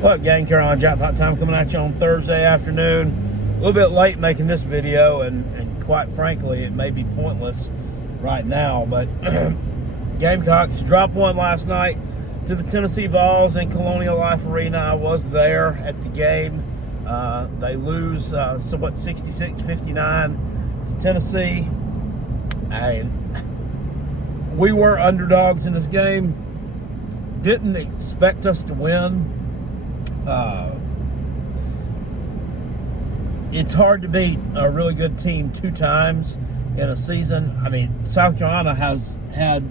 What up, gang? Carolina Jackpot Time coming at you on Thursday afternoon. A little bit late making this video, and quite frankly, it may be pointless right now, but Gamecocks dropped one last night to the Tennessee Vols in Colonial Life Arena. I was there at the game. They lose, 66-59 to Tennessee. And we were underdogs in this game. Didn't expect us to win. It's hard to beat a really good team two times in a season. I mean, South Carolina has had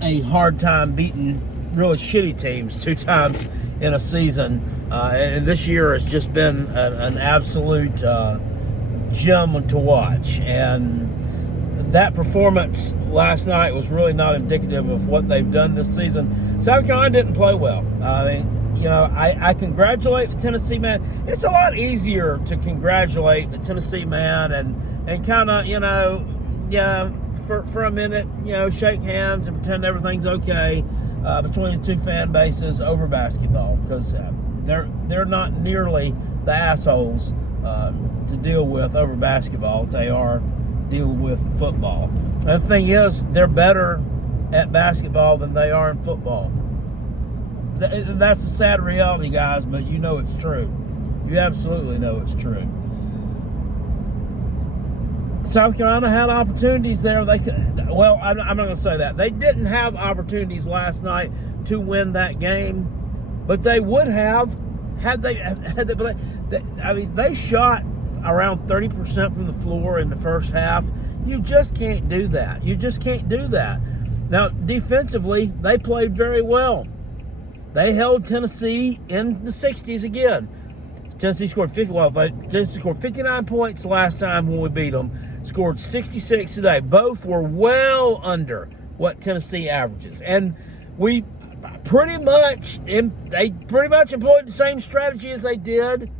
a hard time beating really shitty teams two times in a season. And this year has just been an absolute gem to watch. And that performance last night was really not indicative of what they've done this season. South Carolina didn't play well. I congratulate the Tennessee man. It's a lot easier to congratulate the Tennessee man and kind of, for a minute, shake hands and pretend everything's okay between the two fan bases over basketball, because they're not nearly the assholes to deal with over basketball as they are dealing with football. And the thing is, they're better at basketball than they are in football. That's a sad reality, guys, but you know it's true. You absolutely know it's true. South Carolina had opportunities there. They could, well, I'm not going to say that. They didn't have opportunities last night to win that game, but they would have had they played. They shot around 30% from the floor in the first half. You just can't do that. You just can't do that. Now, defensively, they played very well. They held Tennessee in the 60s again. Tennessee scored 59 points last time when we beat them. Scored 66 today. Both were well under what Tennessee averages. And they pretty much employed the same strategy as they did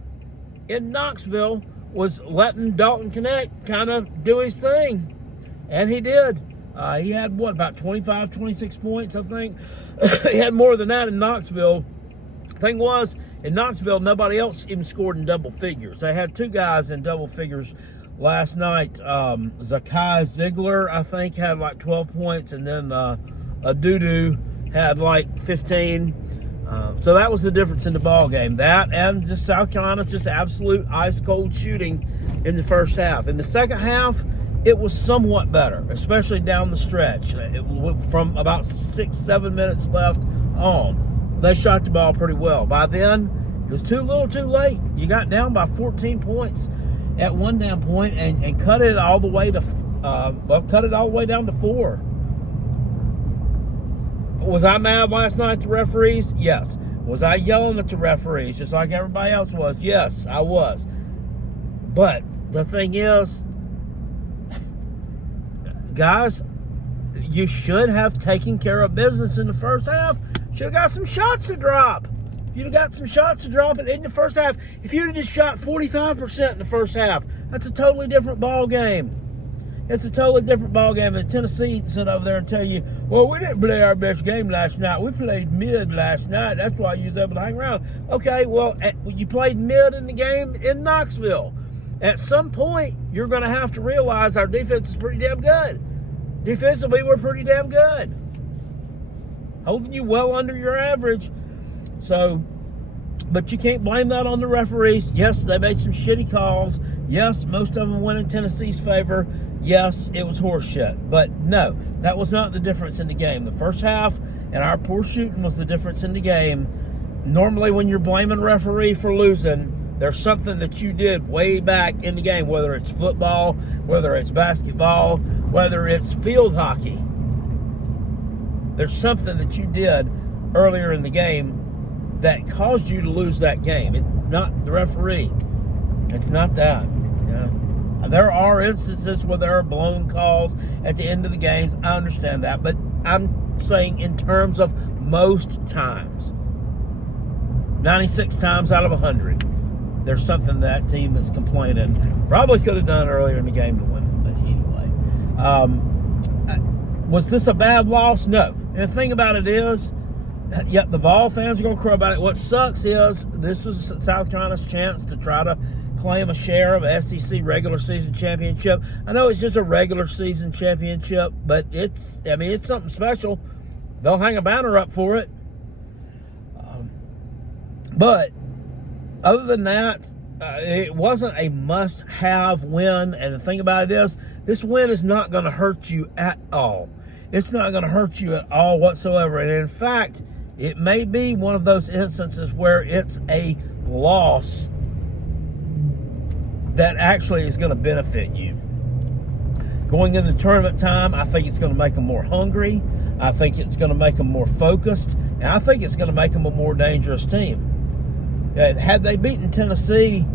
in Knoxville, was letting Dalton Knecht kind of do his thing. And he did. He had, about 25, 26 points, I think. He had more than that in Knoxville. Thing was, in Knoxville, nobody else even scored in double figures. They had two guys in double figures last night. Zakai Ziegler, I think, had like 12 points, and then Adudu had like 15. So that was the difference in the ball game. That and just South Carolina's just absolute ice-cold shooting in the first half. In the second half, it was somewhat better, especially down the stretch. From about 6-7 minutes left on, they shot the ball pretty well. By then, it was too little too late. You got down by 14 points at one down point and cut it all the way to down to 4. Was I mad last night at the referees? Yes. Was I yelling at the referees just like everybody else was? Yes, I was. But the thing is, guys, you should have taken care of business in the first half. Should have got some shots to drop. If you'd have got some shots to drop in the first half, if you'd have just shot 45% in the first half, that's a totally different ball game. It's a totally different ball game. And Tennessee sit over there and tell you, well, we didn't play our best game last night. We played mid last night. That's why you was able to hang around. Okay, well, you played mid in the game in Knoxville. At some point, you're going to have to realize our defense is pretty damn good. Defensively, we're pretty damn good. Holding you well under your average. So, but you can't blame that on the referees. Yes, they made some shitty calls. Yes, most of them went in Tennessee's favor. Yes, it was horseshit. But no, that was not the difference in the game. The first half and our poor shooting was the difference in the game. Normally, when you're blaming a referee for losing, there's something that you did way back in the game, whether it's football, whether it's basketball, whether it's field hockey. There's something that you did earlier in the game that caused you to lose that game. It's not the referee. It's not that. There are instances where there are blown calls at the end of the games. I understand that. But I'm saying in terms of most times, 96 times out of 100, there's something that team is complaining probably could have done earlier in the game to win it. But anyway, was this a bad loss? No. And the thing about it is, Yep, the Vol fans are going to crow about it. What sucks is this was South Carolina's chance to try to claim a share of SEC regular season championship. I know it's just a regular season championship, but it's something special. They'll hang a banner up for it. But other than that, it wasn't a must-have win. And the thing about it is, this win is not going to hurt you at all. It's not going to hurt you at all whatsoever. And in fact, it may be one of those instances where it's a loss that actually is going to benefit you. Going into tournament time, I think it's going to make them more hungry. I think it's going to make them more focused. And I think it's going to make them a more dangerous team. Had they beaten Tennessee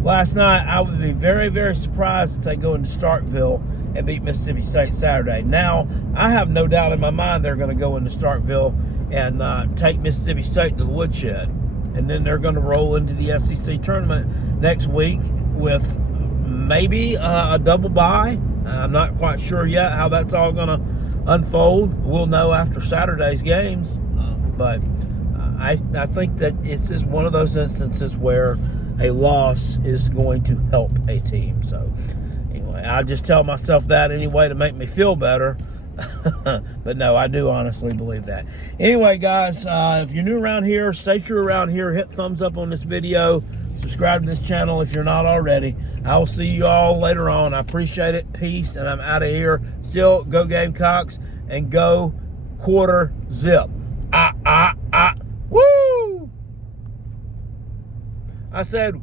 last night, I would be very, very surprised if they go into Starkville and beat Mississippi State Saturday. Now, I have no doubt in my mind they're going to go into Starkville and take Mississippi State to the woodshed. And then they're going to roll into the SEC tournament next week with maybe a double bye. I'm not quite sure yet how that's all going to unfold. We'll know after Saturday's games. But I think that it's just one of those instances where a loss is going to help a team. So anyway, I just tell myself that anyway to make me feel better. But no, I do honestly believe that. Anyway, guys, if you're new around here, stay true around here. Hit thumbs up on this video. Subscribe to this channel if you're not already. I will see you all later on. I appreciate it. Peace, and I'm out of here. Still, go Gamecocks and go quarter zip. Woo! I said